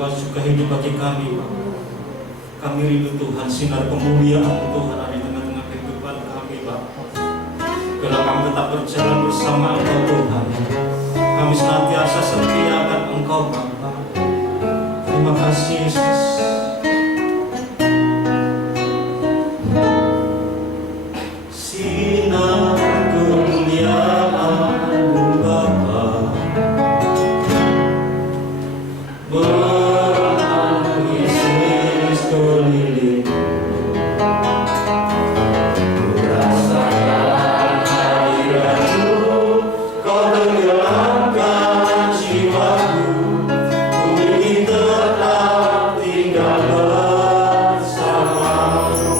Engkau suka hidup bagi kami, Bapa. Kami rindu Tuhan, sinar kemuliaan Tuhan ada di tengah-tengah kehidupan kami, Bapa. Bila kami tetap berjalan bersama Engkau, Tuhan, kami senantiasa setia akan Engkau, Bapa. Terima kasih, Yesus. Sinar kemuliaan-Mu, Bapa, memenuhi sekeliling. Ku rasakan hadirat-Mu, Kau tenggelamkan jiwaku. Ku ingin tetap tinggal bersama-Mu.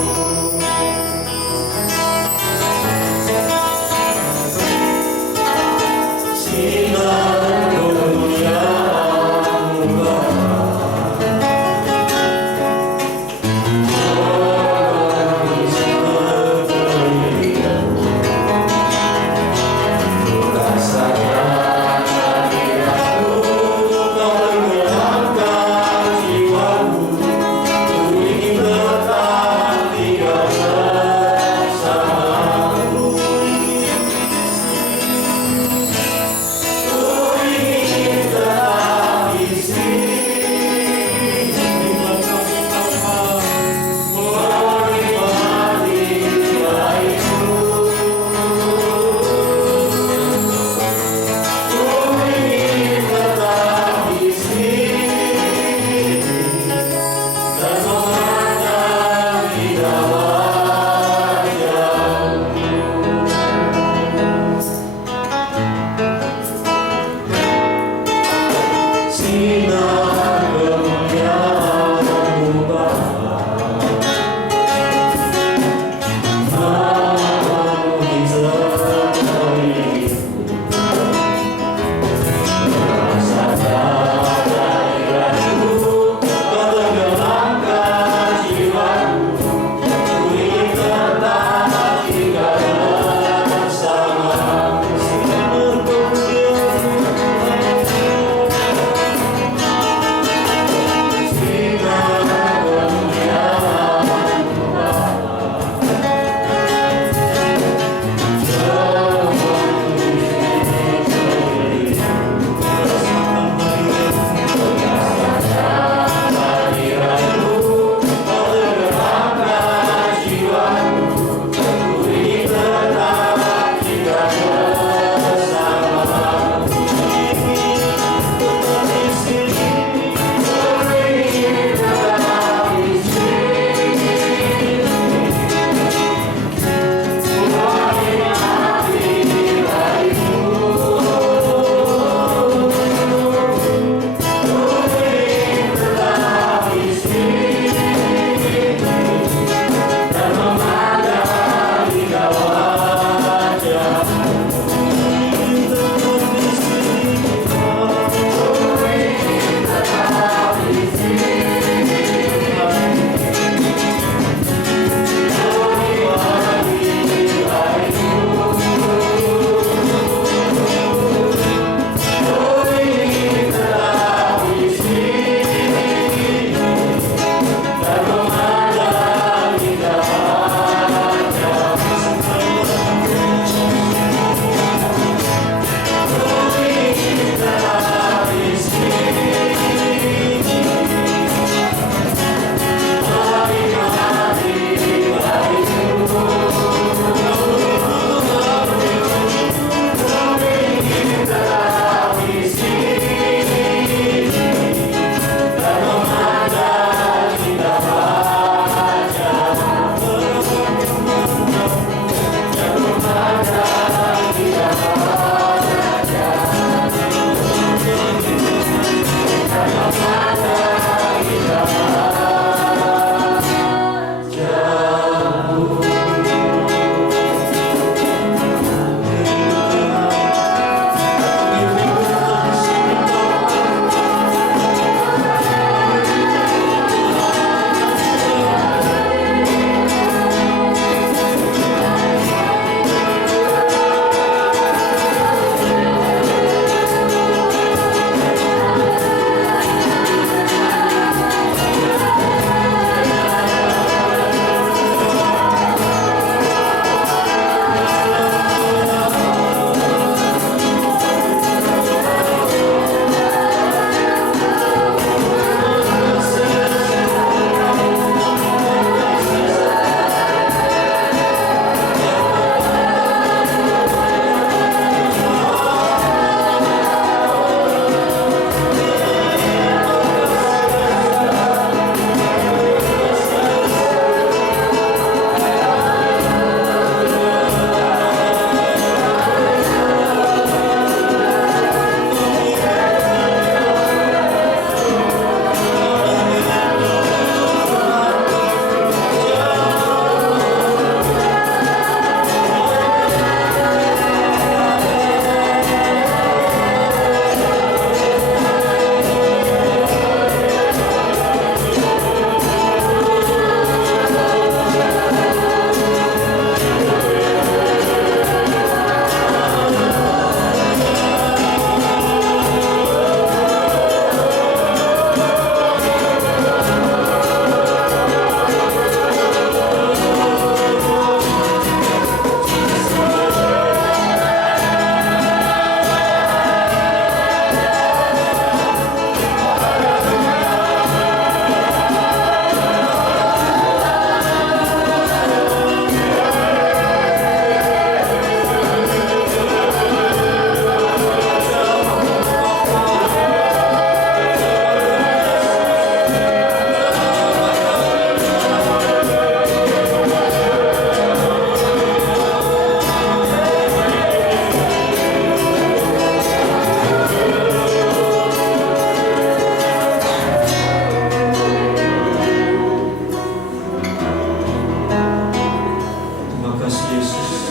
Yesus.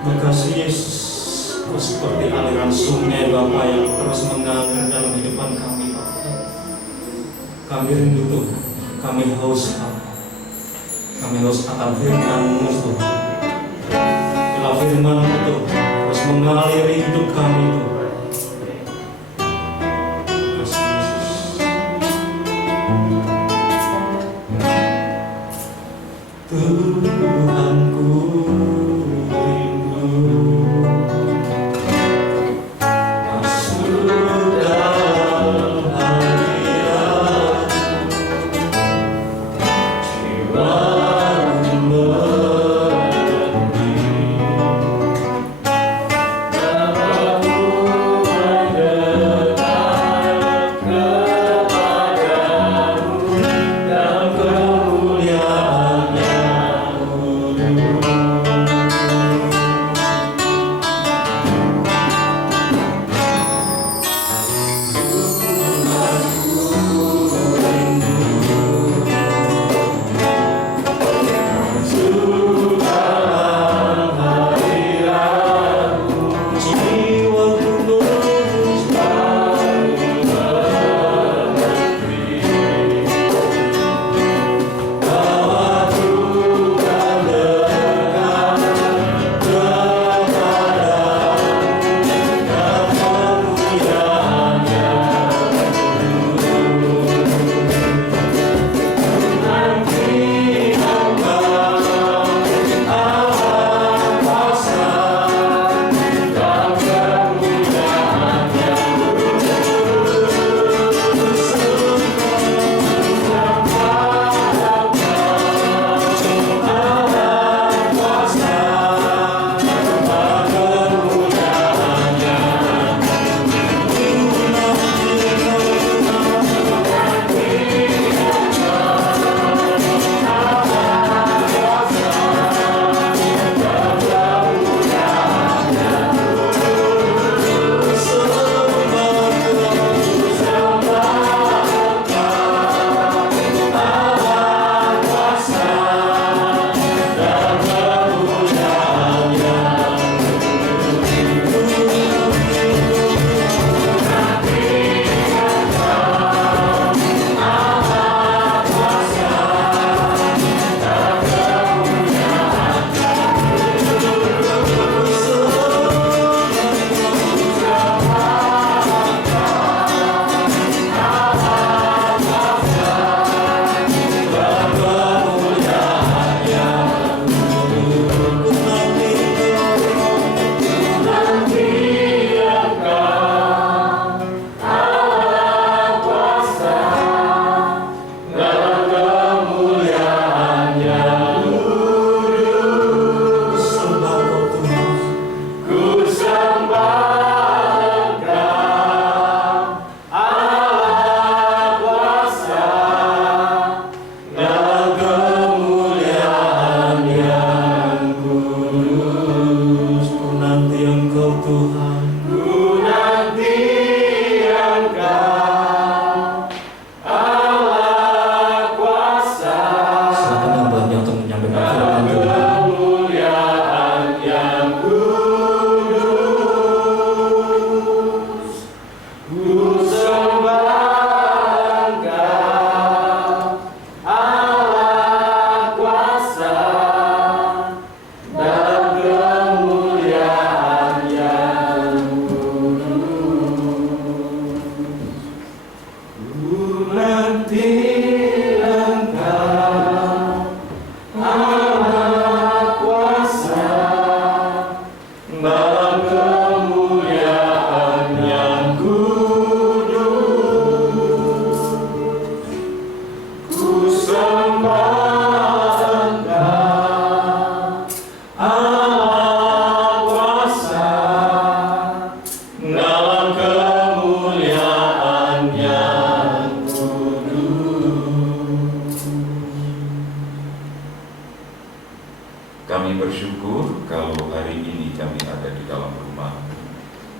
Makasih Yesus, Kau seperti aliran sungai Bapa yang terus mengalir dalam kehidupan kami Bapa. Kami rindu Tuhan, kami haus Bapa. Kami haus akan firman-Mu Tuhan. Bila firman-Mu Tuhan terus mengaliri hidup kami Tuhan. Makasih Yesus. Tuhanku Kami bersyukur kalau hari ini kami ada di dalam rumah.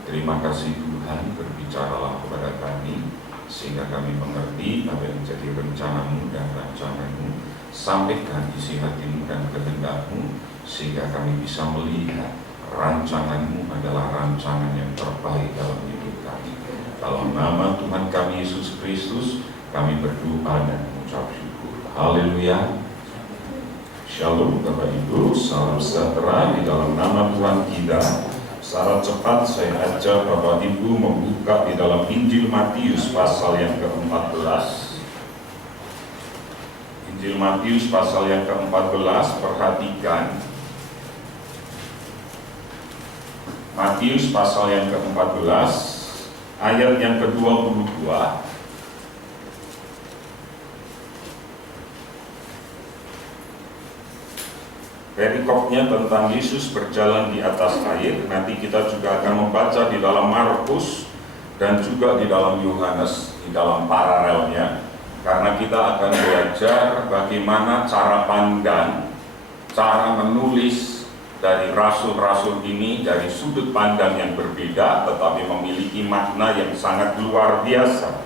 Terima kasih Tuhan, berbicaralah kepada kami sehingga kami mengerti apa yang jadi rencana-Mu dan rancangan-Mu sampaikan isi hatimu dan kehendak-Mu, sehingga kami bisa melihat rancangan-Mu adalah rancangan yang terbaik dalam hidup kami. Dalam nama Tuhan kami Yesus Kristus, kami berdoa dan mengucap syukur. Haleluya. Shalom Bapak Ibu, salam sejahtera di dalam nama Tuhan kita. Secara cepat saya ajak Bapak Ibu membuka di dalam Injil Matius pasal yang ke-14. Injil Matius pasal yang ke-14, perhatikan. Matius pasal yang ke-14, ayat yang ke-22. Perikopnya tentang Yesus berjalan di atas air. Nanti kita juga akan membaca di dalam Markus dan juga di dalam Yohanes, di dalam paralelnya. Karena kita akan belajar bagaimana cara pandang, cara menulis dari rasul-rasul ini dari sudut pandang yang berbeda, tetapi memiliki makna yang sangat luar biasa.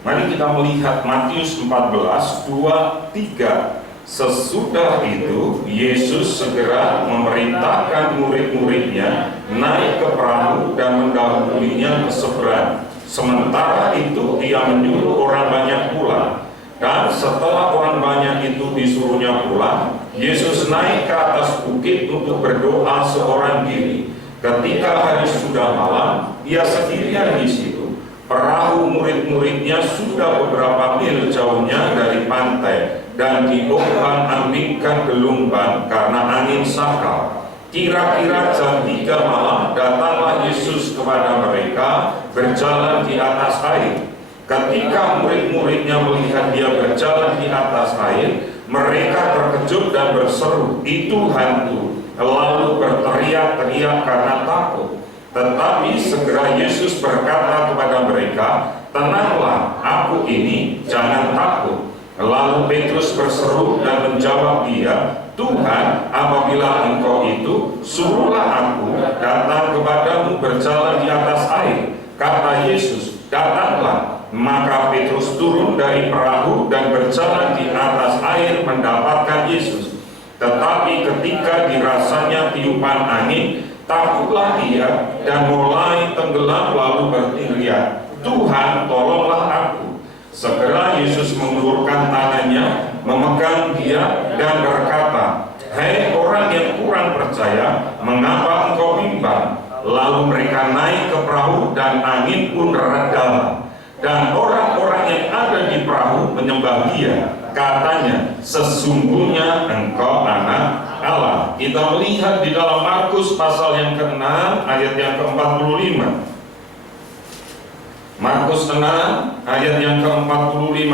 Mari kita melihat Matius 14, 2, 3. Sesudah itu, Yesus segera memerintahkan murid-muridnya naik ke perahu dan mendahuluinya ke seberang. Sementara itu, dia menyuruh orang banyak pulang. Dan setelah orang banyak itu disuruhnya pulang, Yesus naik ke atas bukit untuk berdoa seorang diri. Ketika hari sudah malam, ia sendirian di situ. Perahu murid-muridnya sudah beberapa mil jauhnya dari pantai dan diombang-ambingkan gelombang karena angin sakal. Kira-kira jam 3 malam datanglah Yesus kepada mereka berjalan di atas air. Ketika murid-muridnya melihat dia berjalan di atas air, mereka terkejut dan berseru, "Itu hantu!" Lalu berteriak-teriak karena takut. Tetapi segera Yesus berkata kepada mereka, "Tenanglah, aku ini, jangan takut." Lalu Petrus berseru dan menjawab dia, "Tuhan, apabila Engkau itu, suruhlah aku datang kepadamu berjalan di atas air." Kata Yesus, "Datanglah." Maka Petrus turun dari perahu dan berjalan di atas air mendapatkan Yesus. Tetapi ketika dirasanya tiupan angin, takutlah dia dan mulai tenggelam lalu berteriak, "Tuhan, tolonglah aku." Segera Yesus mengulurkan tangannya, memegang dia dan berkata, "Hai orang yang kurang percaya, mengapa engkau bimbang?" Lalu mereka naik ke perahu dan angin pun reda. Dan orang-orang yang ada di perahu menyembah dia. Katanya, "Sesungguhnya engkau anak Allah." Kita melihat di dalam Markus pasal yang ke-6 ayat yang ke-45. Markus 6 ayat yang ke-45,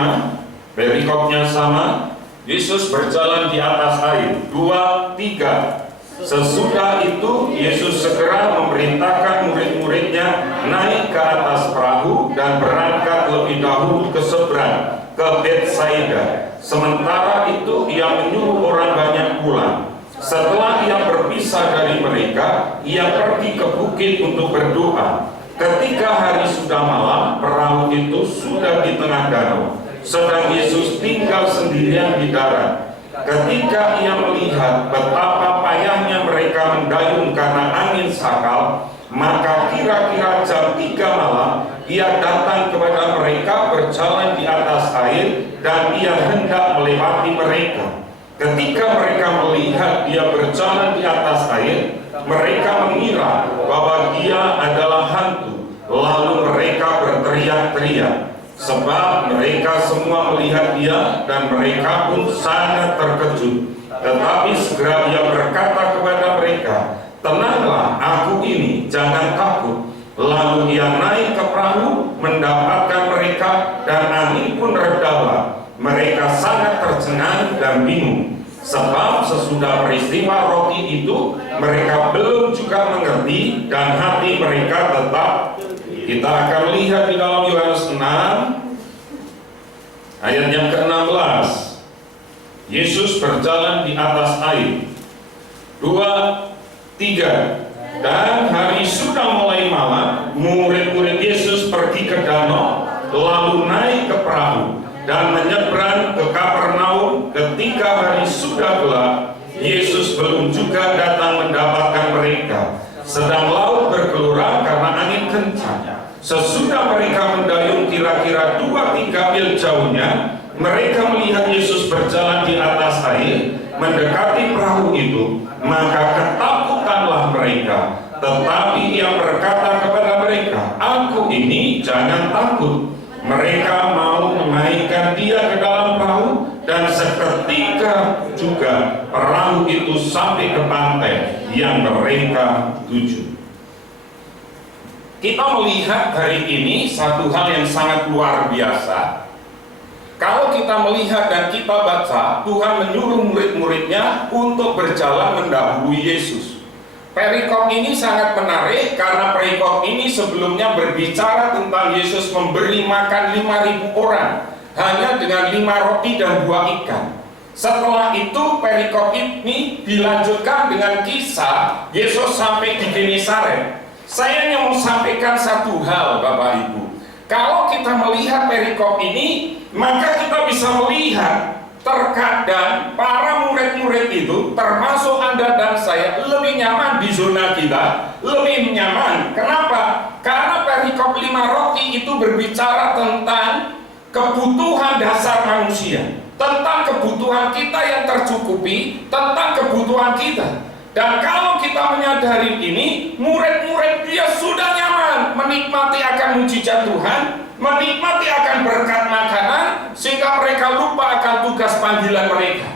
perikopnya sama. Yesus berjalan di atas air. 2, 3. Sesudah itu Yesus segera memerintahkan murid-muridnya naik ke atas perahu dan berangkat lebih dahulu ke seberang, ke Betsaida. Sementara itu ia menyuruh orang banyak pulang. Setelah ia berpisah dari mereka, ia pergi ke bukit untuk berdoa. Ketika hari sudah malam, perahu itu sudah di tengah danau, sedang Yesus tinggal sendirian di darat. Ketika ia melihat betapa payahnya mereka mendayung karena angin sakal, maka kira-kira jam 3 malam ia datang kepada mereka berjalan di atas air dan ia hendak melewati mereka. Ketika mereka melihat dia berjalan di atas air, mereka mengira bahwa dia adalah hantu. Lalu mereka berteriak-teriak, sebab mereka semua melihat dia dan mereka pun sangat terkejut. Tetapi segera ia berkata kepada mereka, "Tenanglah, aku ini, jangan takut." Lalu ia naik ke perahu mendapatkan mereka dan angin pun redalah. Mereka sangat tercengang dan bingung, sebab sesudah peristiwa roti itu mereka belum juga mengerti dan hati mereka tetap. Kita akan lihat di dalam Yohanes 6 ayat yang ke-16. Yesus berjalan di atas air. 2, 3. Dan hari sudah mulai malam, murid-murid Yesus pergi ke danau, lalu naik ke perahu, dan menyeberang ke Kapernaum. Ketika hari sudah gelap, Yesus belum juga datang mendapatkan mereka, sedang laut bergelora karena angin kencang. Sesudah mereka mendayung kira-kira 2-3 mil jauhnya, mereka melihat Yesus berjalan di atas air mendekati perahu itu. Maka ketakutanlah mereka. Tetapi Ia berkata kepada mereka, "Aku ini, jangan takut." Mereka mau menaikkan Dia ke dalam perahu, dan seketika juga perahu itu sampai ke pantai yang mereka tuju. Kita melihat hari ini satu hal yang sangat luar biasa. Kalau kita melihat dan kita baca, Tuhan menyuruh murid-muridnya untuk berjalan mendahului Yesus. Perikop ini sangat menarik karena perikop ini sebelumnya berbicara tentang Yesus memberi makan 5.000 orang hanya dengan 5 roti dan 2 ikan. Setelah itu perikop ini dilanjutkan dengan kisah Yesus sampai di Genesaret. Saya hanya mau sampaikan satu hal, Bapak Ibu. Kalau kita melihat perikop ini, maka kita bisa melihat terkadang para murid-murid itu, termasuk Anda dan saya, lebih nyaman di zona kita, lebih nyaman. Kenapa? Karena perikop 5 roti itu berbicara tentang kebutuhan dasar manusia, tentang kebutuhan kita yang tercukupi, tentang kebutuhan kita. Dan kalau kita menyadari ini, murid-murid dia sudah nyaman menikmati akan mujizat Tuhan, menikmati akan berkat makanan, sehingga mereka lupa akan tugas panggilan mereka.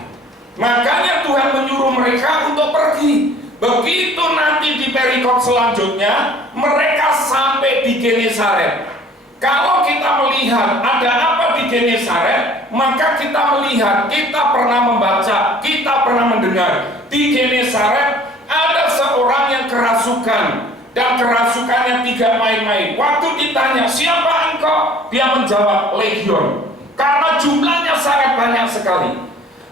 Makanya Tuhan menyuruh mereka untuk pergi. Begitu nanti di perikop selanjutnya, mereka sampai di Genesaret. Kalau kita melihat ada apa di Genesaret, maka kita melihat, kita pernah membaca, kita pernah mendengar. Di Genesaret ada seorang yang kerasukan, dan kerasukannya tidak main-main. Waktu ditanya, "Siapa engkau?" Dia menjawab, "Legion." Karena jumlahnya sangat banyak sekali.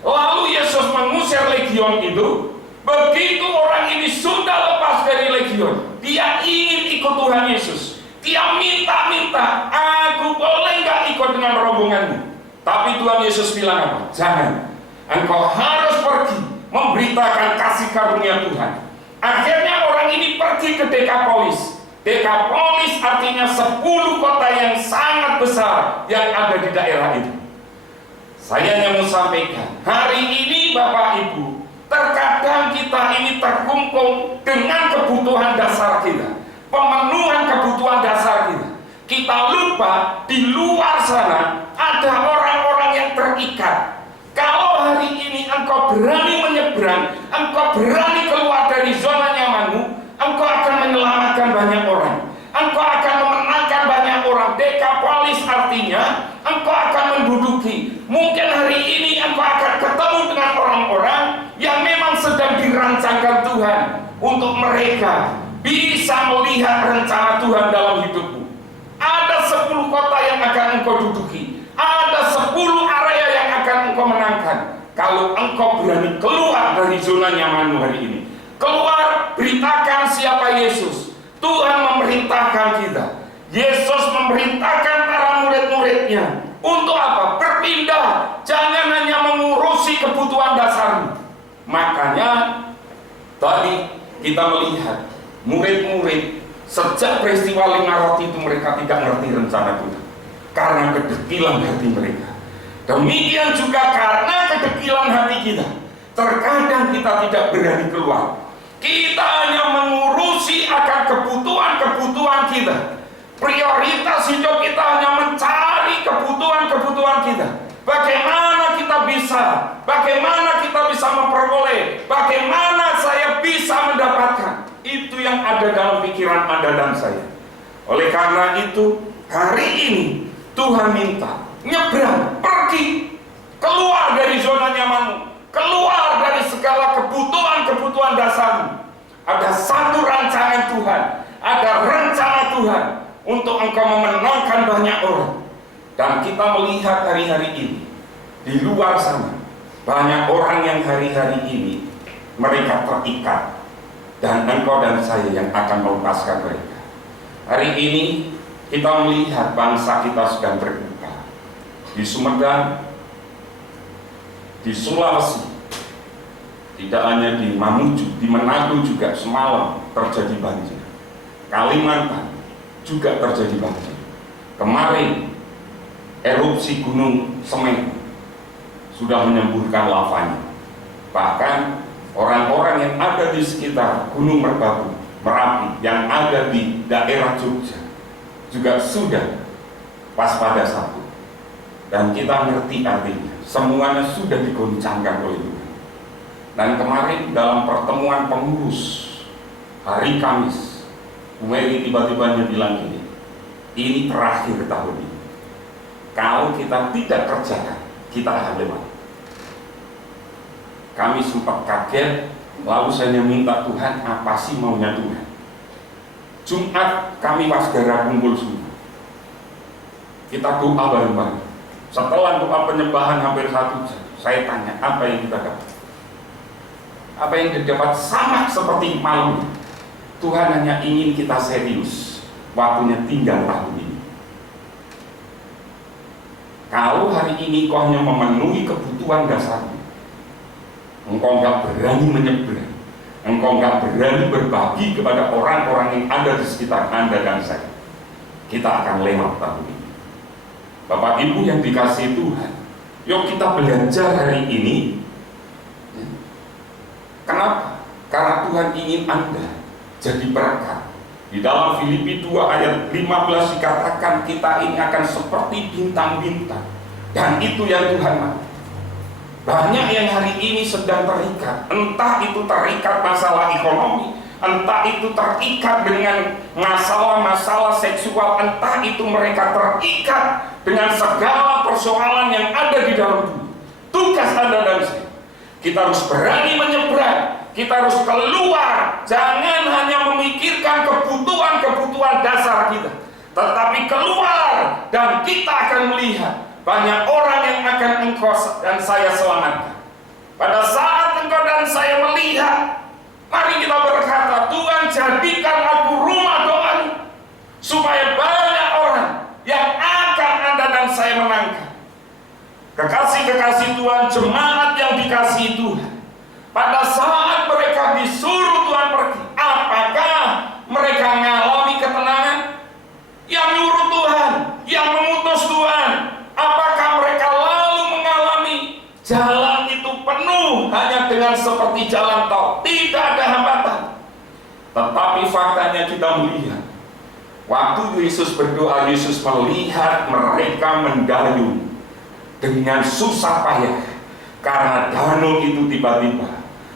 Lalu Yesus mengusir legion itu. Begitu orang ini sudah lepas dari legion, dia ingin ikut Tuhan Yesus. Dia minta-minta, "Aku boleh nggak ikut dengan rombonganmu?" Tapi Tuhan Yesus bilang apa? "Jangan. Engkau harus pergi memberitakan kasih karunia Tuhan." Akhirnya orang ini pergi ke Dekapolis. Dekapolis artinya 10 kota yang sangat besar yang ada di daerah itu. Saya hanya mau sampaikan, hari ini Bapak Ibu, terkadang kita ini terkungkung dengan kebutuhan dasar kita, pemenuhan kebutuhan dasar kita. Kita lupa di luar sana ada orang-orang yang terikat. Kalau hari ini engkau berani menyeberang, engkau berani keluar dari zona nyamanmu, engkau akan menyelamatkan banyak orang. Engkau akan memenangkan banyak orang. Dekapolis artinya engkau akan menduduki. Mungkin hari ini engkau akan ketemu dengan orang-orang yang memang sedang dirancangkan Tuhan untuk mereka bisa melihat rencana Tuhan dalam hidupmu. Ada 10 kota yang akan engkau duduki. Ada 10 area yang akan engkau menangkan. Kalau engkau berani keluar dari zona nyamanmu hari ini. Keluar, beritakan siapa Yesus. Tuhan memerintahkan kita. Yesus memerintahkan para murid-muridnya. Untuk apa? Berpindah. Jangan hanya mengurusi kebutuhan dasarmu. Makanya tadi kita melihat murid-murid sejak peristiwa 5 roti itu mereka tidak mengerti rencana Tuhan karena kedekilan hati mereka. Demikian juga karena kedekilan hati kita, terkadang kita tidak berani keluar. Kita hanya mengurusi akan kebutuhan-kebutuhan kita. Prioritas hidup kita hanya mencari kebutuhan-kebutuhan kita. Bagaimana kita bisa memperoleh, bagaimana saya bisa mendapatkan. Itu yang ada dalam pikiran Anda dan saya. Oleh karena itu, hari ini Tuhan minta nyebrang, pergi, keluar dari zona nyamanmu, keluar dari segala kebutuhan-kebutuhan dasarmu. Ada satu rancangan Tuhan, ada rencana Tuhan untuk engkau memenangkan banyak orang. Dan kita melihat hari-hari ini di luar sana banyak orang yang hari-hari ini mereka terikat, dan engkau dan saya yang akan melepaskan mereka. Hari ini kita melihat bangsa kita sedang terbuka. di Sumedang, di Sulawesi, tidak hanya di Mamuju, di Manado juga semalam terjadi banjir. Kalimantan juga terjadi banjir. Kemarin erupsi Gunung Semeru sudah menyemburkan lavanya. Bahkan orang-orang yang ada di sekitar Gunung Merbabu, Merapi, yang ada di daerah Jogja juga sudah waspada satu. Dan kita ngerti artinya, semuanya sudah digoncangkan oleh Tuhan. Dan kemarin dalam pertemuan pengurus hari Kamis, Bu Mary tiba-tiba bilang ini terakhir tahun ini. Kalau kita tidak kerjakan, kita akan lewat. Kami sempat kaget, lalu saya minta Tuhan, apa sih maunya Tuhan? Jumat kami wasdara kumpul semua. Kita doa bareng-bareng. Setelah doa penyembahan hampir 1 jam, saya tanya, apa yang kita dapat? Apa yang didapat sama seperti malam. Tuhan hanya ingin kita serius. Waktunya tinggal tahun ini. Kalau hari ini kau hanya memenuhi kebutuhan dasarmu, engkau nggak berani menyeberang, engkau nggak berani berbagi kepada orang-orang yang ada di sekitar Anda dan saya, kita akan lewat tahun ini. Bapak Ibu yang dikasihi Tuhan, yuk kita belajar hari ini. Kenapa? Karena Tuhan ingin Anda jadi berkat. Di dalam Filipi 2 ayat 15 dikatakan kita ini akan seperti bintang-bintang. Dan itu yang Tuhan mau. Banyak yang hari ini sedang terikat, entah itu terikat masalah ekonomi, entah itu terikat dengan masalah-masalah seksual, entah itu mereka terikat dengan segala persoalan yang ada di dalam dunia. Tugas Anda dan saya, kita harus berani menyeberang, kita harus keluar, jangan hanya memikirkan kebutuhan-kebutuhan dasar kita, tetapi keluar dan kita akan melihat banyak orang yang akan engkau dan saya selamatkan. Pada saat engkau dan saya melihat, mari kita berkata, Tuhan jadikan aku rumah doa supaya banyak orang yang akan Anda dan saya menangkan. Kekasih-kekasih Tuhan, jemaat yang dikasihi Tuhan, pada saat mereka disuruh Tuhan pergi, apakah mereka mengalami ketenangan? Yang nyuruh Tuhan, yang mengutus Tuhan, apakah mereka lalu mengalami jalan itu penuh hanya dengan seperti jalan tol, tidak ada hambatan? Tetapi faktanya kita melihat, waktu Yesus berdoa, Yesus melihat mereka mendayung dengan susah payah, karena danau itu tiba-tiba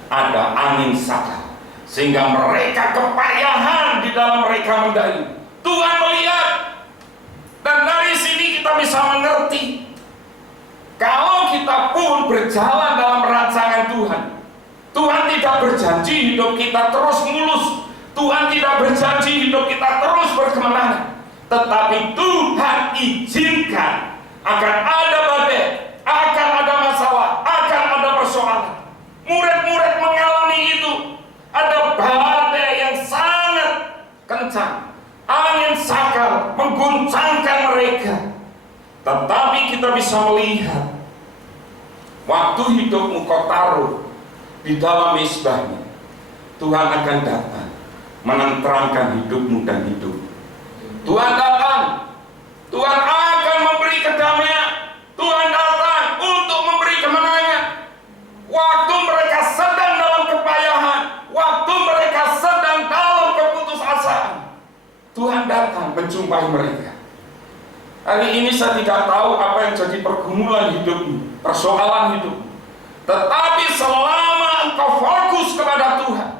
ada angin sakal, sehingga mereka kepayahan di dalam mereka mendayung. Tuhan melihat, dan dari sini kita bisa mengerti, kalau kita pun berjalan dalam rancangan Tuhan, Tuhan tidak berjanji hidup kita terus mulus, Tuhan tidak berjanji hidup kita terus berkemenangan, tetapi Tuhan izinkan akan ada badai, akan ada masalah, akan ada persoalan. Murid-murid mengalami itu. Ada badai yang sangat kencang, angin sakal mengguncangkan mereka. Tetapi kita bisa melihat, waktu hidupmu kau taruh di dalam mezbahnya, Tuhan akan datang menenteramkan hidupmu dan hidup. Tuhan datang, Tuhan akan memberi kedamaian, Tuhan datang untuk memberi kemenangan. Waktu mereka sedang dalam kepayahan, waktu mereka sedang dalam keputusasaan, Tuhan datang menjumpai mereka. Hari ini saya tidak tahu apa yang jadi pergumulan hidupmu, persoalan hidupmu, tetapi selama engkau fokus kepada Tuhan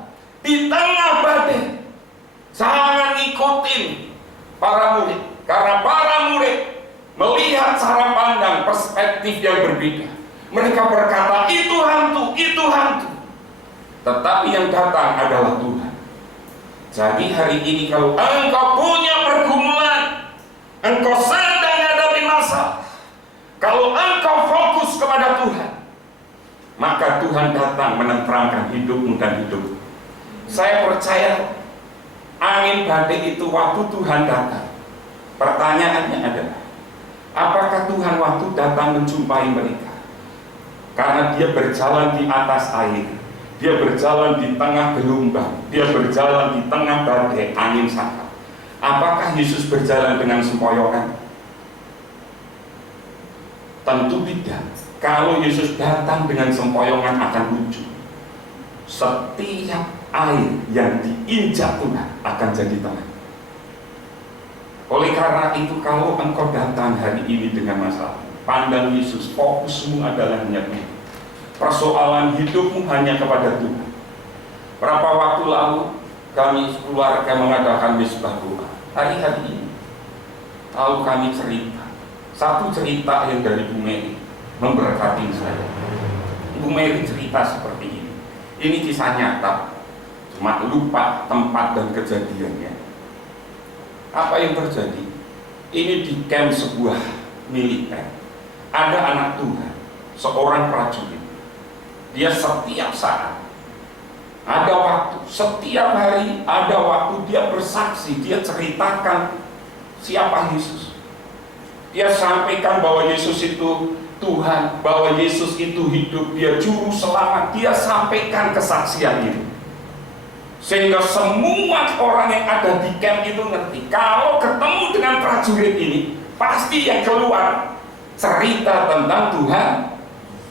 di tengah badai, jangan ngikutin para murid, karena para murid melihat cara pandang perspektif yang berbeda. Mereka berkata, itu hantu, itu hantu. Tetapi yang datang adalah Tuhan. Jadi hari ini kalau engkau punya pergumulan, engkau sedang menghadapi masalah, kalau engkau fokus kepada Tuhan, maka Tuhan datang menenteramkan hidupmu dan hidupmu. Saya percaya angin badai itu waktu Tuhan datang, pertanyaannya adalah, Apakah Tuhan waktu datang menjumpai mereka? Karena dia berjalan di atas air, dia berjalan di tengah gelombang, dia berjalan di tengah badai angin sakal. Apakah Yesus berjalan dengan sempoyongan? Tentu tidak. Kalau Yesus datang dengan sempoyongan akan lucu. Setiap air yang diinjak Tuhan akan jadi tenang. Oleh karena itu, kalau engkau datang hari ini dengan masalah, pandang Yesus, fokusmu adalah hanya Tuhan. Persoalan hidupmu hanya kepada Tuhan. Berapa waktu lalu kami keluarga mengadakan misbah doa hari-hari ini. Lalu kami cerita, satu cerita yang dari Bu Mary memberkati saya. Bu Mary cerita seperti ini. Ini kisah nyata, cuma lupa tempat dan kejadiannya. Apa yang terjadi? Ini di camp sebuah militer. Ada anak Tuhan, seorang prajurit. Dia setiap saat, ada waktu, setiap hari, ada waktu dia bersaksi, dia ceritakan siapa Yesus. Dia sampaikan bahwa Yesus itu Tuhan, bahwa Yesus itu hidup, dia juru selamat. Dia sampaikan kesaksian itu. Sehingga semua orang yang ada di camp itu ngerti, kalau ketemu dengan prajurit ini, pasti yang keluar cerita tentang Tuhan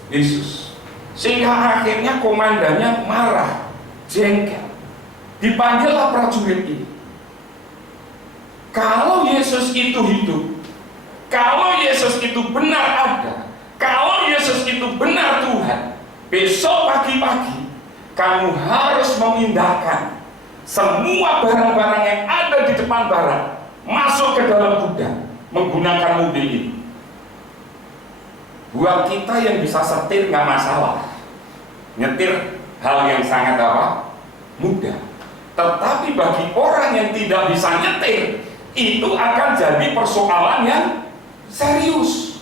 Yesus. Sehingga akhirnya komandannya marah, jengkel. Dipanggillah prajurit ini. Kalau Yesus itu hidup, kalau Yesus itu benar ada, kalau Yesus itu benar Tuhan, besok pagi-pagi kamu harus memindahkan semua barang-barang yang ada di depan barat masuk ke dalam gudang menggunakan mobil ini. Buat kita yang bisa setir nggak masalah, nyetir hal yang sangat mudah. Tetapi bagi orang yang tidak bisa nyetir, itu akan jadi persoalan yang serius.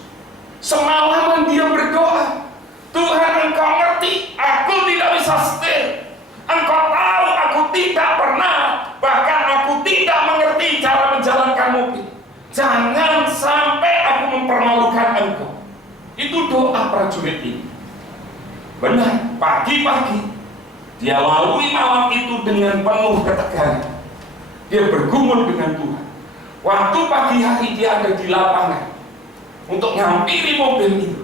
Semalaman dia berdoa, Tuhan, Engkau ngerti, aku tidak bisa setir. Engkau tahu aku tidak pernah, bahkan aku tidak mengerti cara menjalankan mobil. Jangan sampai aku mempermalukan Engkau. Itu doa prajurit ini. Benar, pagi-pagi dia lalui malam itu dengan penuh ketegangan. Dia bergumul dengan Tuhan. Waktu pagi hari dia ada di lapangan untuk ngampiri mobil itu,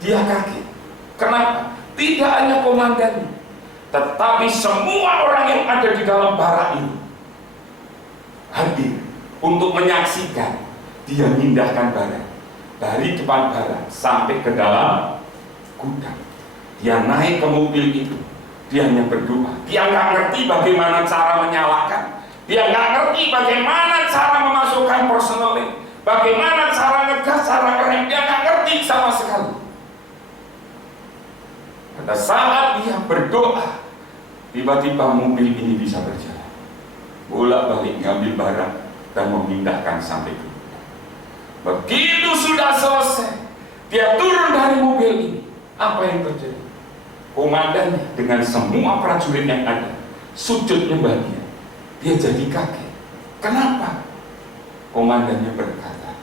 dia kaget. Kenapa? Tidak hanya komandannya, tetapi semua orang yang ada di dalam barak ini hadir untuk menyaksikan dia memindahkan barang dari depan barak sampai ke dalam gudang. Dia naik ke mobil itu, dia hanya berdoa. Dia nggak ngerti bagaimana cara menyalakan, dia nggak ngerti bagaimana cara memasukkan personeling, bagaimana cara ngegas, cara ngerem, dia nggak ngerti sama sekali. Pada saat dia berdoa, tiba-tiba mobil ini bisa berjalan, bolak-balik ngambil barang dan memindahkan sampai ke gudang. Begitu sudah selesai, dia turun dari mobil ini. Apa yang terjadi? Komandannya dengan semua prajurit yang ada sujud nyembah dia. Dia jadi kaget. Kenapa? Komandannya berkata,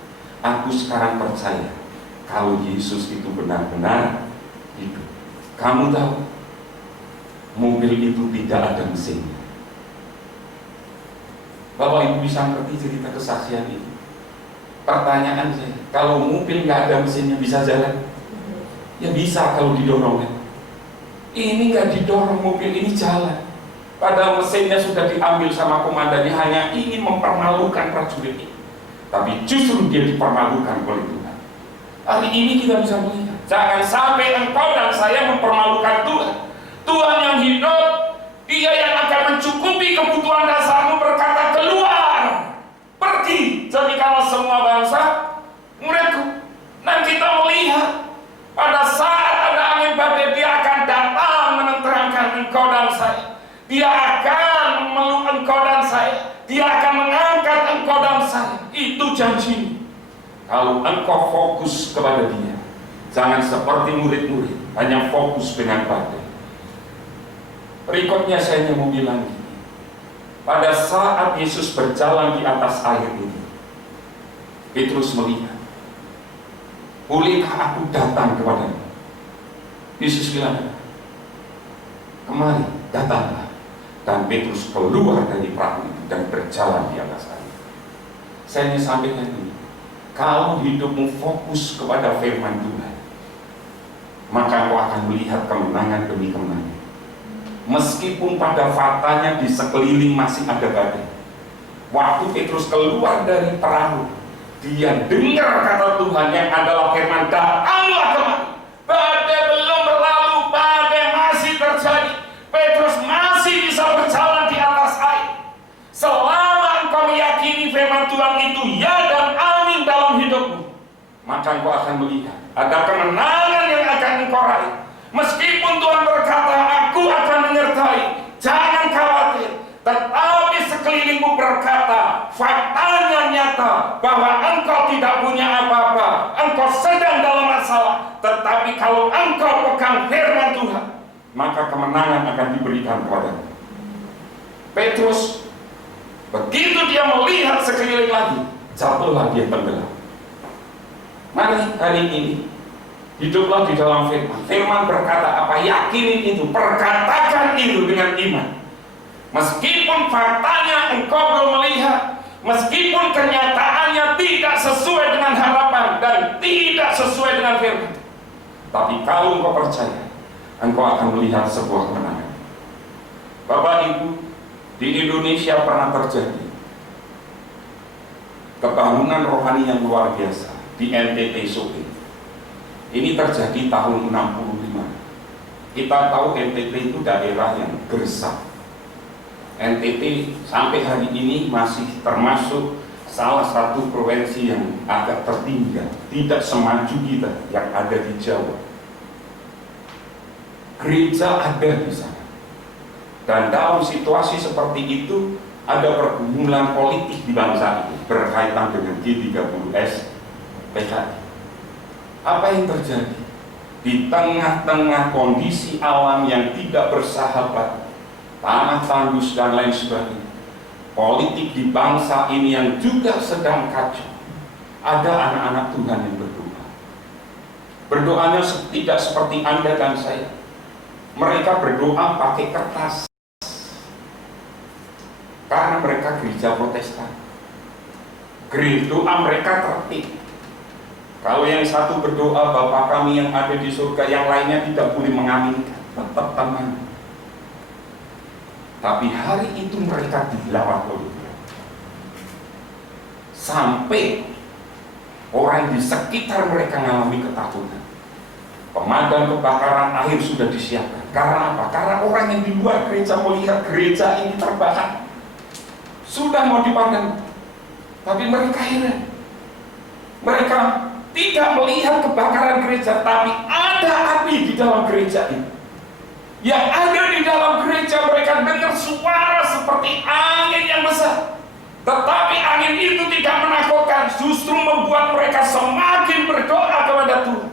aku sekarang percaya kalau Yesus itu benar-benar hidup. Kamu tahu, mobil itu tidak ada mesinnya. Bapak Ibu bisa ngerti cerita kesaksian ini? Pertanyaan saya, kalau mobil nggak ada mesinnya bisa jalan? Ya bisa kalau didorong kan. Ini nggak didorong, mobil ini jalan. Padahal mesinnya sudah diambil sama komandannya, hanya ingin mempermalukan prajurit ini. Tapi justru dia dipermalukan oleh Tuhan. Hari ini kita bisa melihat, jangan sampai engkau dan saya mempermalukan Tuhan. Tuhan yang hidup, Dia yang akan mencukupi kebutuhan dasarmu, berkata, keluar, pergi, jadikanlah semua bangsa muridku. Dan kita melihat pada saat ada angin badai, Dia akan datang menenteramkan engkau dan saya. Dia akan memeluk engkau dan saya. Dia akan mengangkat engkau dan saya. Itu janji. Kalau engkau fokus kepada Dia, jangan seperti murid-murid hanya fokus dengan badai. Berikutnya saya mau bilang gini. Pada saat Yesus berjalan di atas air ini, Petrus melihat bolehkah aku datang kepadamu? Yesus bilang, kemari, datanglah. Dan Petrus keluar dari perahu itu dan berjalan di atas air. Saya ingin sampaikan ini, kalau hidupmu fokus kepada firman Tuhan, maka kau akan melihat kemenangan demi kemenangan. Meskipun pada faktanya di sekeliling masih ada badai. Waktu Petrus keluar dari perahu, dia dengar kata Tuhan yang adalah firman, datanglah kemari. Badai belum berlalu, badai masih terjadi. Petrus masih bisa berjalan di atas air. Selama engkau meyakini firman Tuhan itu ya dan amin dalam hidupmu, maka engkau akan melihat ada kemenangan yang akan engkau raih. Meskipun Tuhan berkata, aku akan menyertai, jangan khawatir. Tetapi sekelilingmu berkata, faktanya nyata bahwa engkau tidak punya apa-apa, engkau sedang dalam masalah. Tetapi kalau engkau pegang firman Tuhan, maka kemenangan akan diberikan kepadamu. Petrus, begitu dia melihat sekeliling lagi, jatuhlah dia tenggelam. Mari hari ini hiduplah di dalam firman. Firman berkata apa? Yakini itu, perkatakan itu dengan iman. Meskipun faktanya engkau belum melihat, meskipun kenyataannya tidak sesuai dengan harapan dan tidak sesuai dengan firman, tapi kalau engkau percaya, engkau akan melihat sebuah kemenangan. Bapak Ibu, di Indonesia pernah terjadi kebangunan rohani yang luar biasa di NTT Soe. Ini terjadi tahun 65. Kita tahu NTT itu daerah yang gersang. NTT sampai hari ini masih termasuk salah satu provinsi yang agak tertinggal, tidak semaju kita yang ada di Jawa. Gereja ada di sana. Dan dalam situasi seperti itu ada pergumulan politik di bangsa ini berkaitan dengan G30S PKI. Apa yang terjadi? Di tengah-tengah kondisi alam yang tidak bersahabat, tanah tandus dan lain sebagainya, politik di bangsa ini yang juga sedang kacau, ada anak-anak Tuhan yang berdoa. Berdoanya tidak seperti Anda dan saya. Mereka berdoa pakai kertas karena mereka gereja Protestan. Doa mereka tertib. Kalau yang satu berdoa, Bapa kami yang ada di surga, yang lainnya tidak boleh mengaminkan, tetap tenang. Tapi hari itu mereka dilawan oleh Tuhan. Sampai orang di sekitar mereka mengalami ketakutan. Pemadam kebakaran air sudah disiapkan. Karena apa? Karena orang yang di luar gereja melihat gereja ini terbakar, sudah mau dipadam. Tapi mereka heran. Mereka tidak melihat kebakaran gereja, tapi ada api di dalam gereja ini. Yang ada di dalam gereja mereka dengar suara seperti angin yang besar. Tetapi angin itu tidak menakutkan, justru membuat mereka semakin berdoa kepada Tuhan.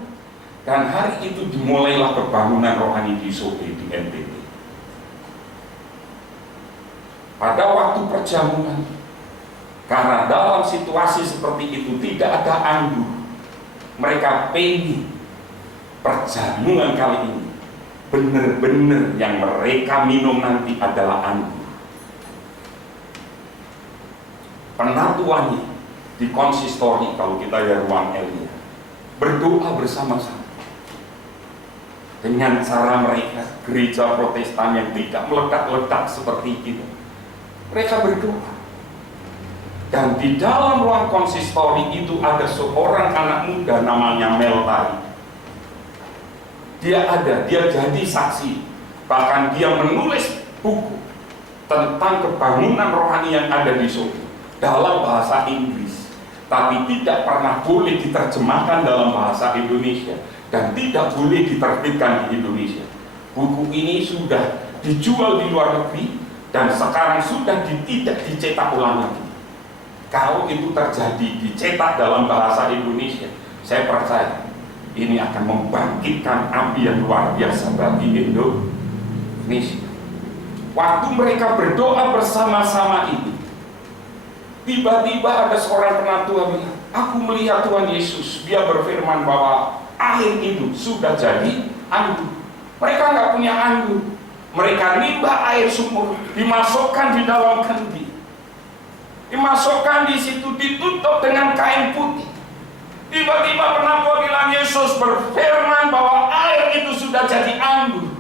Dan hari itu dimulailah kebangunan rohani di Soe di NTT. Pada waktu perjamuan, karena dalam situasi seperti itu tidak ada anggur, mereka pengen perjamuan kali ini benar-benar yang mereka minum nanti adalah anggur. Penatuannya di konsistori, kalau kita ya ruang Elia, berdoa bersama-sama. Dengan cara mereka, gereja Protestan yang tidak meledak-ledak seperti itu, mereka berdoa. Dan di dalam ruang konsistori itu ada seorang anak muda namanya Meltari. Dia jadi saksi. Bahkan dia menulis buku tentang kebangunan rohani yang ada di Soe dalam bahasa Inggris, tapi tidak pernah boleh diterjemahkan dalam bahasa Indonesia dan tidak boleh diterbitkan di Indonesia. Buku ini sudah dijual di luar negeri dan sekarang sudah tidak dicetak ulang lagi. Kalau itu terjadi dicetak dalam bahasa Indonesia, saya percaya ini akan membangkitkan api yang luar biasa bagi Indonesia. Waktu mereka berdoa bersama-sama ini, tiba-tiba ada seorang penatua bilang, Aku melihat Tuhan Yesus, dia berfirman bahwa air itu sudah jadi anggur. Mereka nggak punya anggur. Mereka nimba air sumur, dimasukkan di dalam kendi. Dimasukkan di situ, ditutup dengan kain putih. Tiba-tiba penatua bilang, Yesus berfirman bahwa air itu sudah jadi anggur.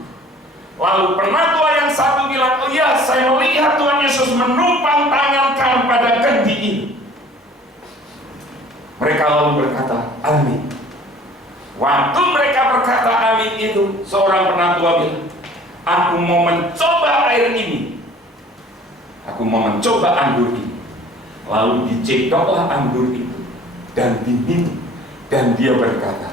Lalu penatua yang satu bilang, oh ya, saya melihat Tuhan Yesus menumpang tangan pada kendi ini. Mereka lalu berkata, amin. Waktu mereka berkata amin itu, seorang penatua bilang, aku mau mencoba air ini. Aku mau mencoba anggur ini. Lalu dicedoklah anggur itu dan diminum. Dan dia berkata,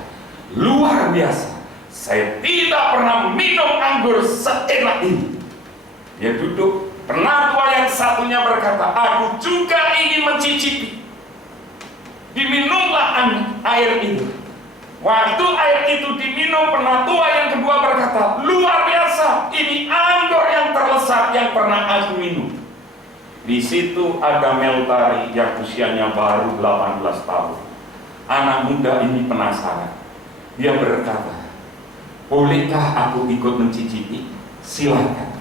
luar biasa, saya tidak pernah minum anggur seenak ini. Dia duduk, penatua yang satunya berkata, aku juga ingin mencicipi. Diminumlah air itu. Waktu air itu diminum, penatua yang kedua berkata, luar biasa, ini anggur yang terlesat yang pernah aku minum. Di situ ada Meltari yang usianya baru 18 tahun. Anak muda ini penasaran. Dia berkata, bolehkah aku ikut mencicipi? Silakan.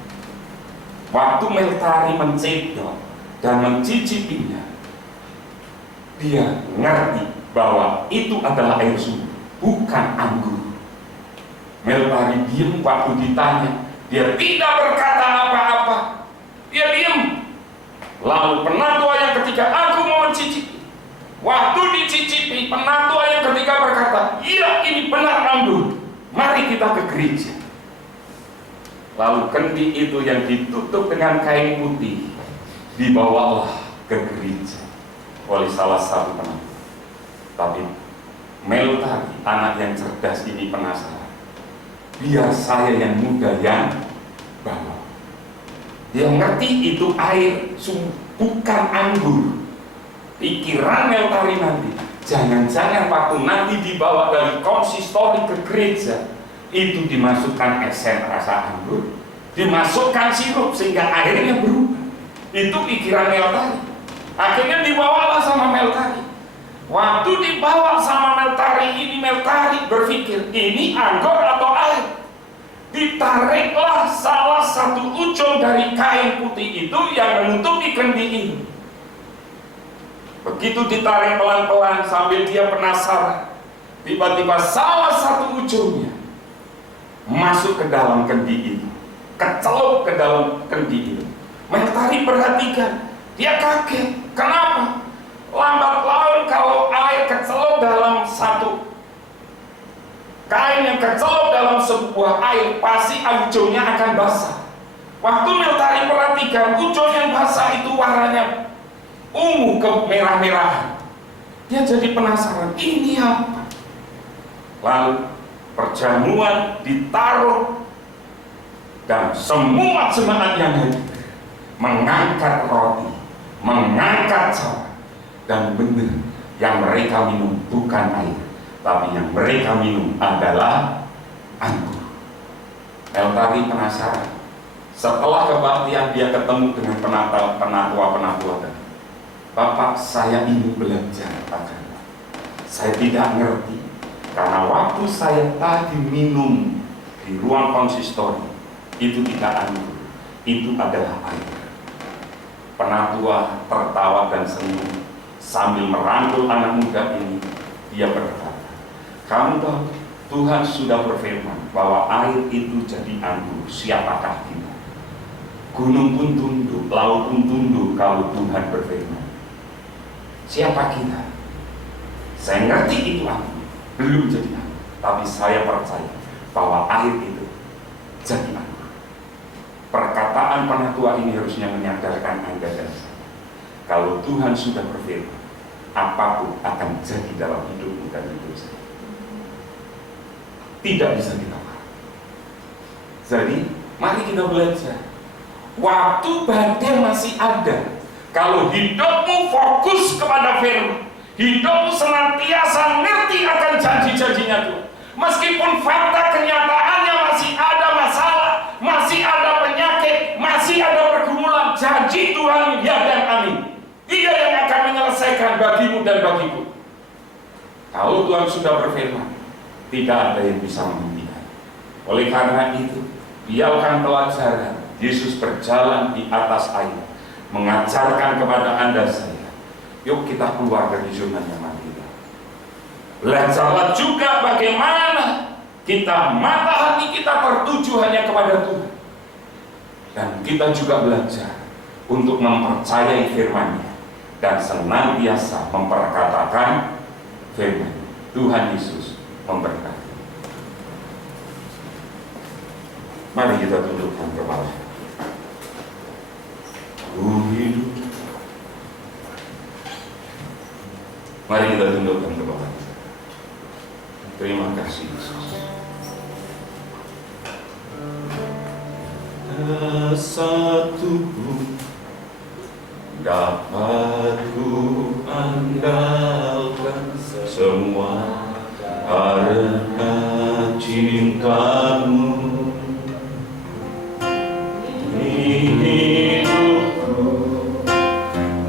Waktu Meltari mencedok dan mencicipinya, dia ngerti bahwa itu adalah air sumur, bukan anggur. Meltari diam waktu ditanya. Dia tidak berkata apa-apa. Dia diam. Lalu penatua yang ketiga, aku mau mencicipi. Waktu dicicipi, penatua yang ketiga berkata, iya, ini benar anggur. Mari kita ke gereja. Lalu kendi itu yang ditutup dengan kain putih dibawalah ke gereja oleh salah satu penatua. Tapi Meltari, anak yang cerdas ini penasaran. Biar saya yang muda yang bawa. Dia ngerti itu air bukan anggur. Pikiran Meltari nanti, jangan-jangan waktu nanti dibawa dari konsistori ke gereja, itu dimasukkan esen rasa anggur, dimasukkan sirup sehingga airnya berubah. Itu pikiran Meltari. Akhirnya dibawalah sama Meltari. Waktu dibawa sama Meltari ini, Meltari berpikir, ini anggur atau air? Ditariklah salah satu ujung dari kain putih itu yang menutupi kendi ini. Begitu ditarik pelan-pelan sambil dia penasaran, tiba-tiba salah satu ujungnya masuk ke dalam kendi itu, kecelup ke dalam kendi itu. Meltari perhatikan, dia kaget. Kenapa? Lambat laun kalau air kecelup dalam satu kain yang kecelup dalam sebuah air, pasti ujungnya akan basah. Waktu Meltari perhatikan, ujung yang basah itu warnanya ungu ke merah-merahan. Dia jadi penasaran, ini apa? Lalu perjamuan ditaruh dan semua jemaat yang hadir mengangkat roti, mengangkat cawan, dan benar yang mereka minum bukan air, tapi yang mereka minum adalah anggur. Meltari penasaran. Setelah kebaktian dia ketemu dengan penatua tadi. Bapak, saya ingin belajar agama. Saya tidak ngerti karena waktu saya tadi minum di ruang konsistori itu tidak anggur, itu adalah air. Penatua tertawa dan senyum sambil merangkul anak muda ini. Dia berkata, kamu tahu Tuhan sudah berfirman bahwa air itu jadi anggur. Siapakah kita? Gunung pun tunduk, laut pun tunduk kalau Tuhan berfirman. Siapa kita? Saya ngerti itu anggur, belum jadi anggur, tapi saya percaya bahwa air itu jadi anggur. Perkataan penatua ini harusnya menyadarkan Anda dan saya. Kalau Tuhan sudah berfirman, apapun akan jadi dalam hidupmu dan hidup saya. Tidak bisa kita marah. Jadi, mari kita belajar. Waktu badai masih ada. Kalau hidupmu fokus kepada firman, hidupmu senantiasa ngerti akan janji-janjinya Tuhan. Meskipun fakta kenyataannya masih ada masalah, masih ada penyakit, masih ada pergumulan, janji Tuhan ya dan amin. Dia yang akan menyelesaikan bagimu dan bagiku. Kalau Tuhan sudah berfirman, tidak ada yang bisa menghentikan. Oleh karena itu, biarkan pelajaran Yesus berjalan di atas air, mengajarkan kepada Anda saya, yuk kita keluar dari zona nyaman kita. Belajarlah juga bagaimana kita, mata hati kita tertuju hanya kepada Tuhan. Dan kita juga belajar untuk mempercayai firman-Nya dan senantiasa memperkatakan firman. Tuhan Yesus memberkati. Mari kita tundukkan kepala. Ku hidup. Mari kita tundukkan kepala. Terima kasih Yesus. Satu pun dapat ku andalkan, semua karena cinta-Mu. Hidupku,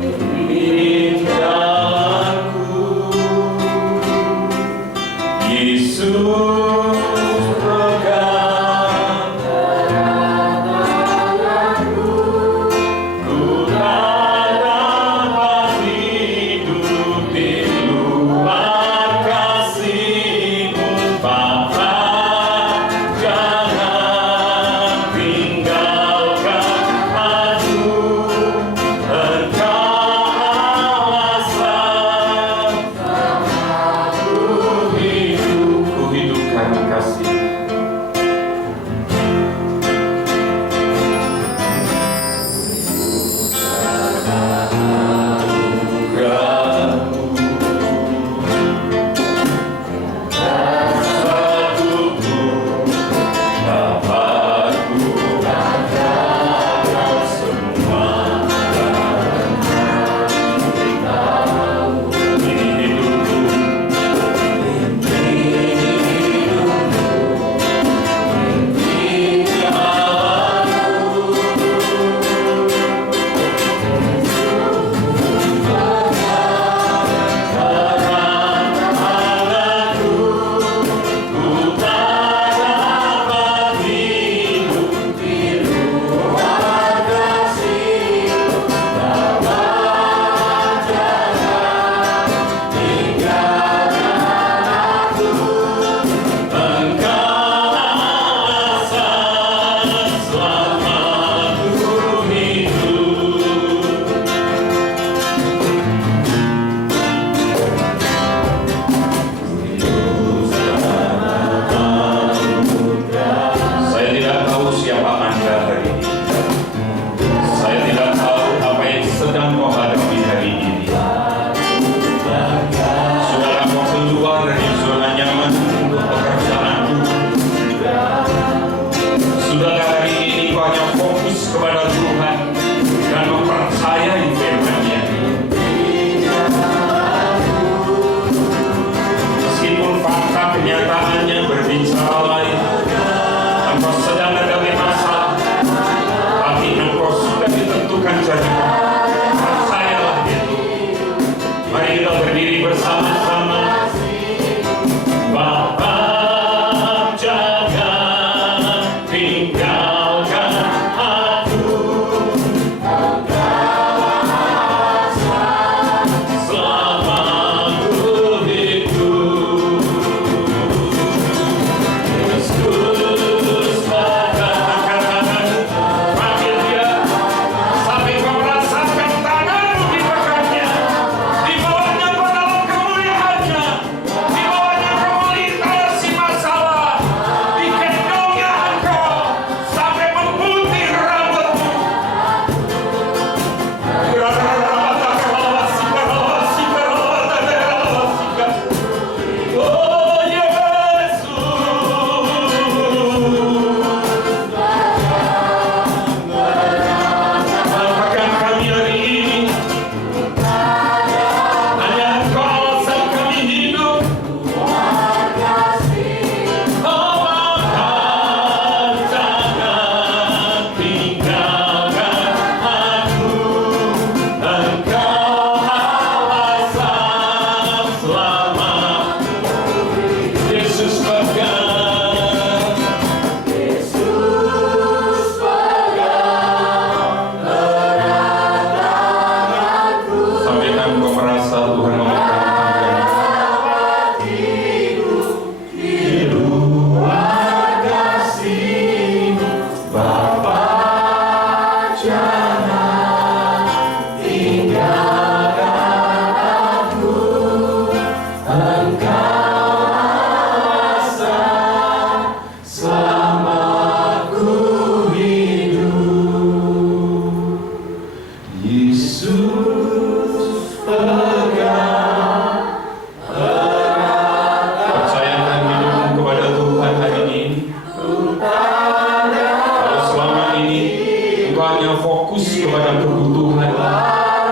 ini jalanku, Yesus pegang tanganku, ku tak dapat hidup di luar kasih-Mu, Bapa. fokus kepada kebutuhan,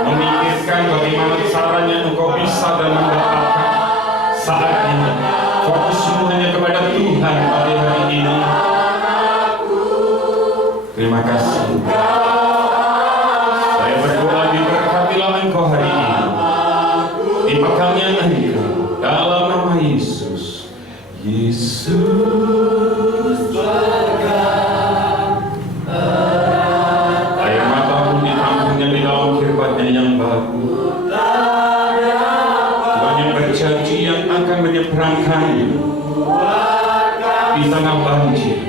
memikirkan bagaimana caranya engkau bisa dan mendapatkan. Saatnya fokus semuanya kepada Tuhan pada hari ini. Terima kasih. Saya berdoa diberkatilah engkau hari ini, dipegangnya engkau dalam nama Yesus. Yesus berkata, air mata pun ditampungnya di dalam kirbatnya yang baru. Tuhan yang berjanji yang akan menyeberangkannya di tengah banjir.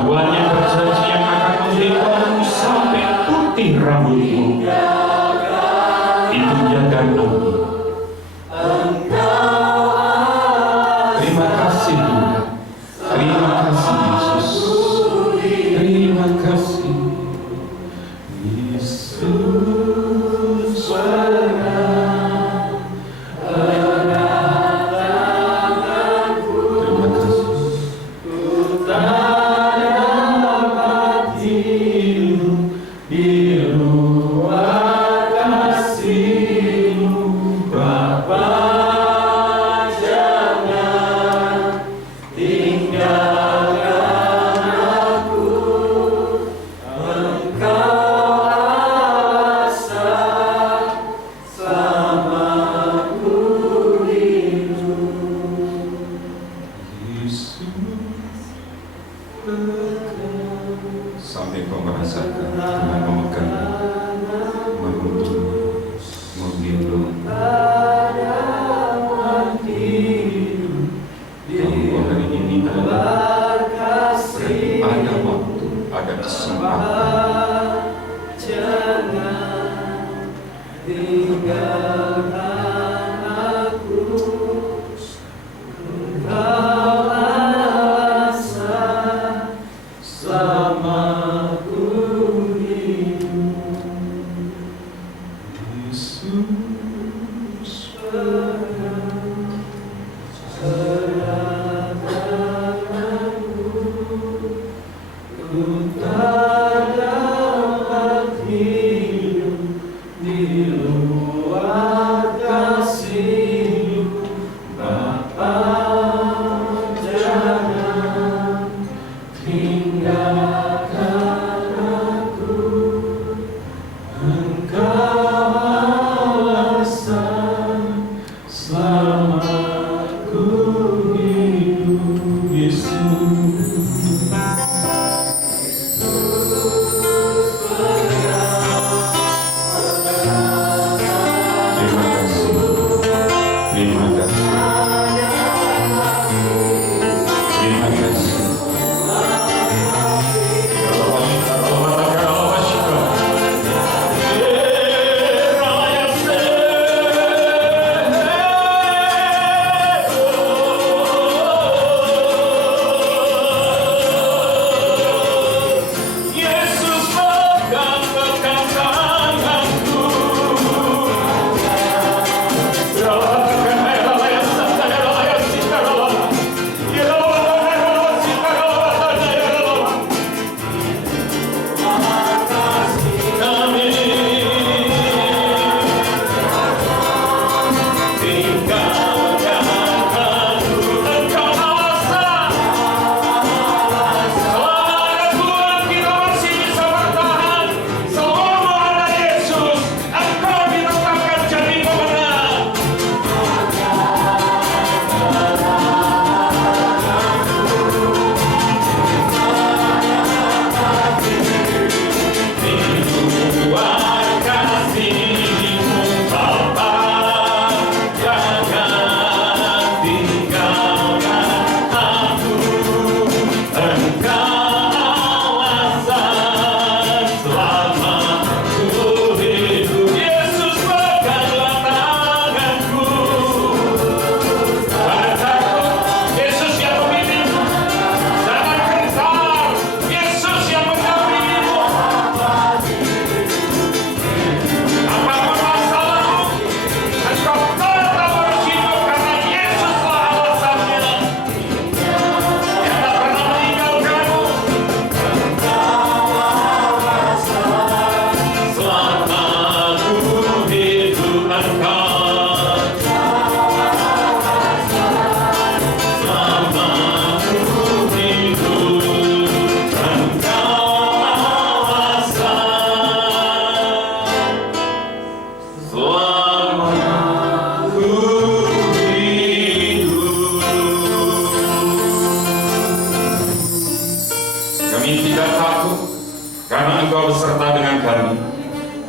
Tuhan yang berjanji yang akan memberitahumu sampai putih rambutmu. Itu dia dan kami. Terima kasih Tuhan. Terima kasih Yesus. Terima kasih Yesus. Sampai kau merasakan Tuhan memegang.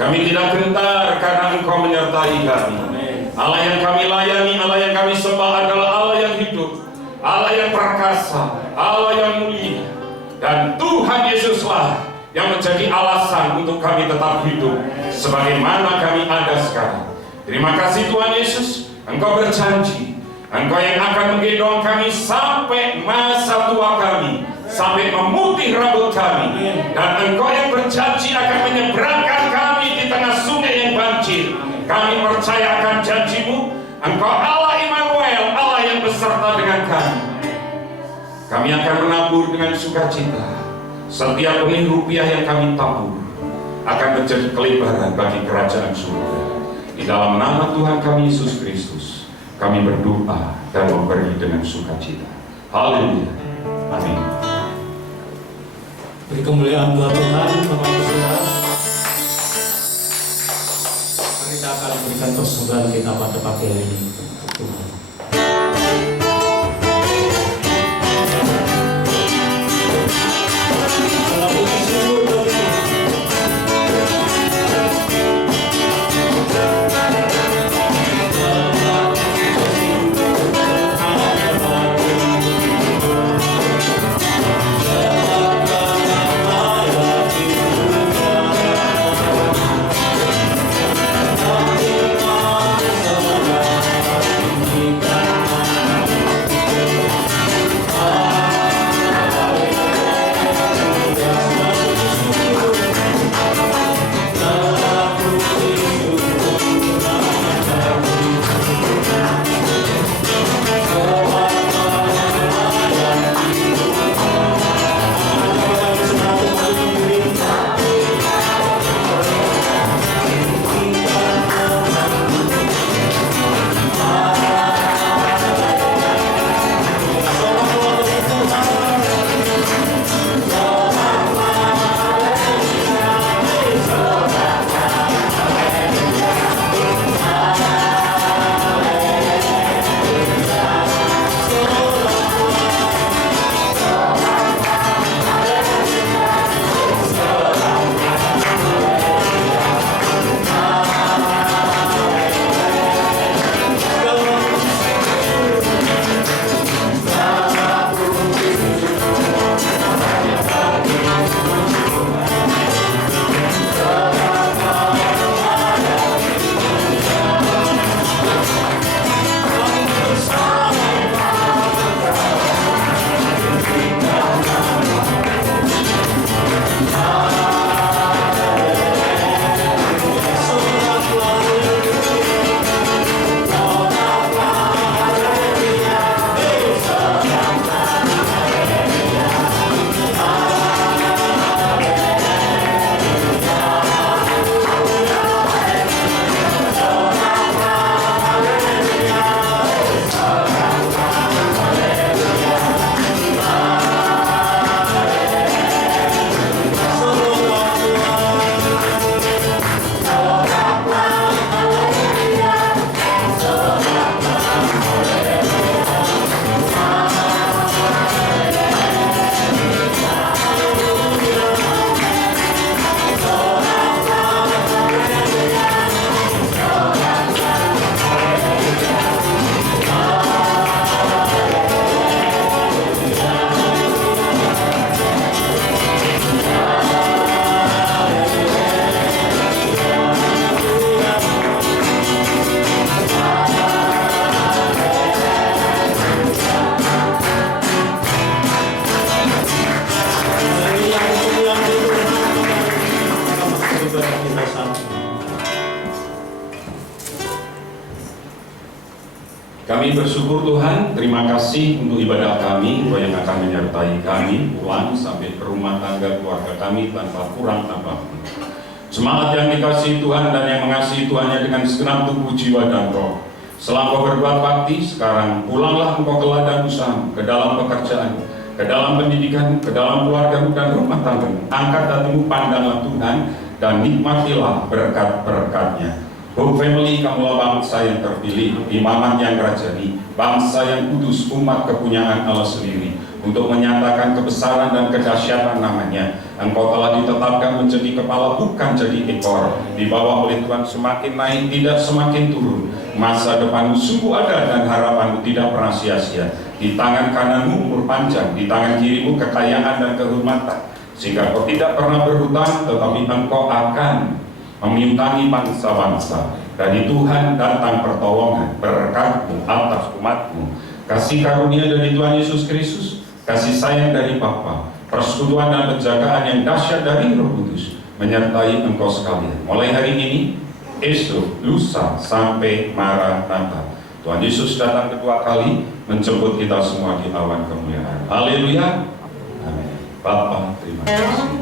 Kami tidak gentar karena Engkau menyertai kami. Allah yang kami layani, Allah yang kami sembah adalah Allah yang hidup, Allah yang perkasa, Allah yang mulia. Dan Tuhan Yesuslah yang menjadi alasan untuk kami tetap hidup sebagaimana kami ada sekarang. Terima kasih Tuhan Yesus, Engkau berjanji, Engkau yang akan menggendong kami sampai masa tua kami, sampai memutih rambut kami. Dan Engkau yang berjanji akan menyeberangkan kami di tengah sungai yang banjir. Kami percaya akan janji-Mu. Engkau Allah Immanuel, Allah yang beserta dengan kami. Kami akan menabur dengan sukacita. Setiap benih rupiah yang kami tabur akan menjadi kelebaran bagi kerajaan surga. Di dalam nama Tuhan kami Yesus Kristus, kami berdoa dan memberi dengan sukacita. Haleluya. Amin. Beri kemuliaan buat Tuhan, Bapak-Ibu Saudara. Mari kita akan berikan persembahan kita pada pagi hari ini untuk Tuhan. Kami bersyukur Tuhan, terima kasih untuk ibadah kami, Tuhan yang akan menyertai kami pulang sampai ke rumah tangga keluarga kami tanpa kurang apapun. Semangat yang dikasihi Tuhan dan yang mengasihi Tuhannya dengan segenap tubuh, jiwa, dan roh. Setelah Engkau berbuat bakti, sekarang pulanglah Engkau ke ladang usahamu, ke dalam pekerjaan, ke dalam pendidikan, ke dalam keluargamu dan rumah tanggamu. Angkat hatimu, pandanglah Tuhan, dan nikmatilah berkat-berkat-Nya. Home Family, kamulah bangsa yang terpilih, imamat yang rajani, bangsa yang kudus, umat kepunyaan Allah sendiri. untuk menyatakan kebesaran dan kedahsyatan namanya. Engkau telah ditetapkan menjadi kepala bukan jadi ekor, dibawa oleh Tuhan semakin naik tidak semakin turun. Masa depanmu sungguh ada dan harapanmu tidak pernah sia-sia. Di tangan kananmu umur panjang, di tangan kirimu kekayaan dan kehormatan, sehingga kau tidak pernah berhutang, tetapi engkau akan memintangi bangsa-bangsa. Dari Tuhan datang pertolongan, berkat-Mu atas umat-Mu. Kasih karunia dari Tuhan Yesus Kristus, kasih sayang dari Bapa, persekutuan dan penjagaan yang dahsyat dari Roh Kudus menyertai engkau sekalian. Mulai hari ini, esok, lusa, sampai Maranatha. Tuhan Yesus datang kedua kali menjemput kita semua di awan kemuliaan. Haleluya. Amin. Bapa, terima kasih.